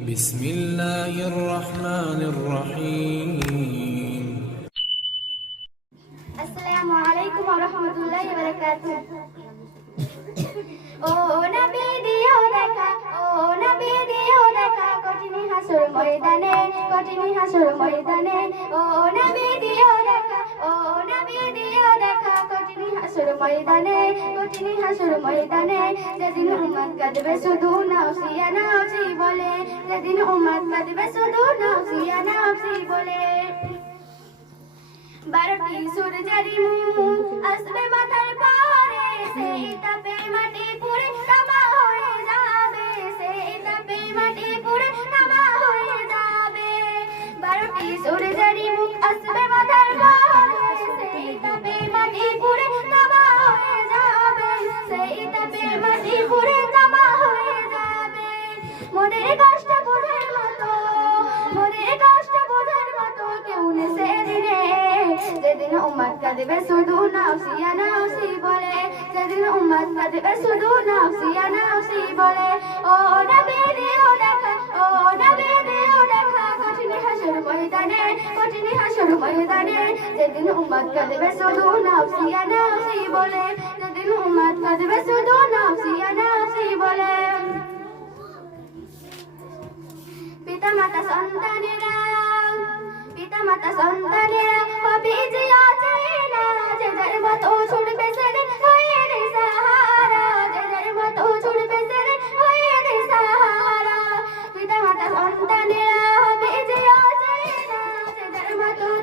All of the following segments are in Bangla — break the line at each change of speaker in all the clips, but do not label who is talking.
بسم الله الرحمن الرحيم
আসসালামু আলাইকুম ওয়া রাহমাতুল্লাহি ওয়া বারাকাতুহু ও নবী দিও দেখা ও নবী দিও দেখা কঠিন হাসর ময়দানে কঠিন হাসর ময়দানে ও নবী দিও দেখা হাসর ময়দানে, কঠিন হাসর ময়দানে, যেদিন উম্মত কাঁদবে শুধু নাফসিয়া নাফসি বলে, যেদিন উম্মত কাঁদবে শুধু নাফসিয়া নাফসি বলে। বারোটি সূর্যের মুখ আসবে মাথার পরে, সেই তাপে মাটি পুরে তামা হয়ে যাবে, সেই তাপে মাটি পুরে তামা হয়ে যাবে। বারোটি সূর্যের মুখ আসবে কাঁদবে শুধু বলে। কাঁদবে শুধু বলে। ও দেখা ও দেখা। কঠিন হাসর ময়দানে, কঠিন হাসর ময়দানে কাঁদবে শুধু বলে। কাঁদবে শুধু বলে। পিতা মাতা সন্তানেরা পিতা মাতা সন্তানেরা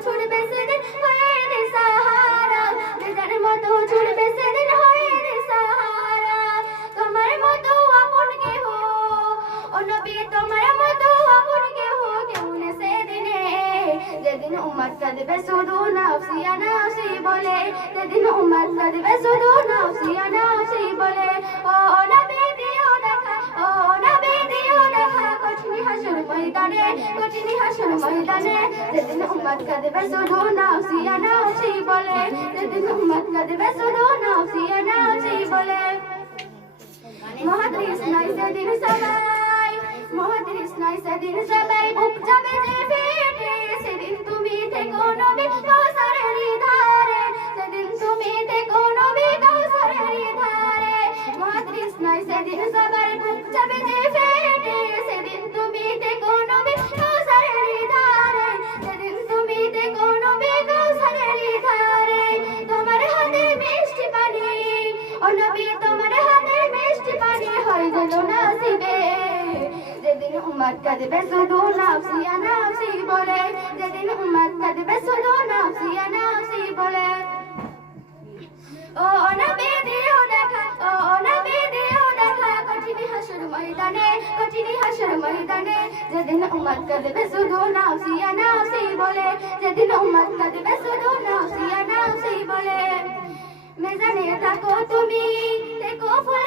ছুটবে সেদিন হয়ে রে সাহারা। কেহ, ও নবী, তোমার মতো আপন কেহ কেউ না সেদিনে? যেদিন উম্মত কাঁদবে, শুধু নাফসিয়া নাফসি বলে। যেদিন উম্মত কাঁদবে, শুধু নাফসিয়া নাফসি বলে। ও নবী, দিও ময়দানে, কঠিন হাসর ময়দানে, যেদিন উম্মত কাঁদবে, শুধু নাফসিয়া নাফসি বলে। যেদিন উম্মত কাঁদবে, শুধু নাফসিয়া নাফসি বলে। মহাদ্রিস নাই সেদিন সবাই, মহাদ্রিস নাই সেদিন সবাই। বুক যাবে যে ফেটে, সেদিন তুমি থেকো নবী কৌসারের ধারে সেদিন তুমি থেকো নবী কৌসারের ধারে মহাদ্রিস নাই সেদিন সবাই বুক যাবে যে উম্মত কাঁদবে শুধু নাফসিয়া নাফসি বলে। যেদিন উম্মত কাঁদবে শুধু নাফসিয়া নাফসি বলে। ও নবী দিও দেখা ও নবী নাফসি নাফসি মেজানে থাকো তুমি, দেখো ফুল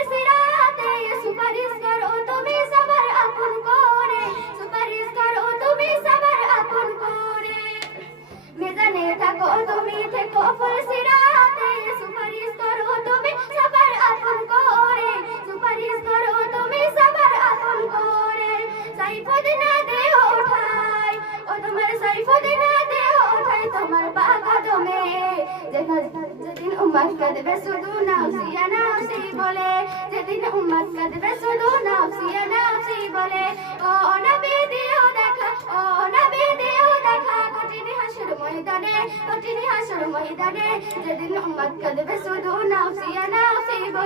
উম্মত কাঁদবে শুধু নাফসিয়া নাফসি বলে। যেদিন উম্মত কাঁদবে শুধু নাফসিয়া নাফসি বলে। ও নবী দিও দেখা, ও নবী দিও দেখা। কঠিন হাসুর ময়দানে, কঠিন হাসুর ময়দানে যেদিন উম্মত কাঁদবে শুধু নাফসিয়া নাফসি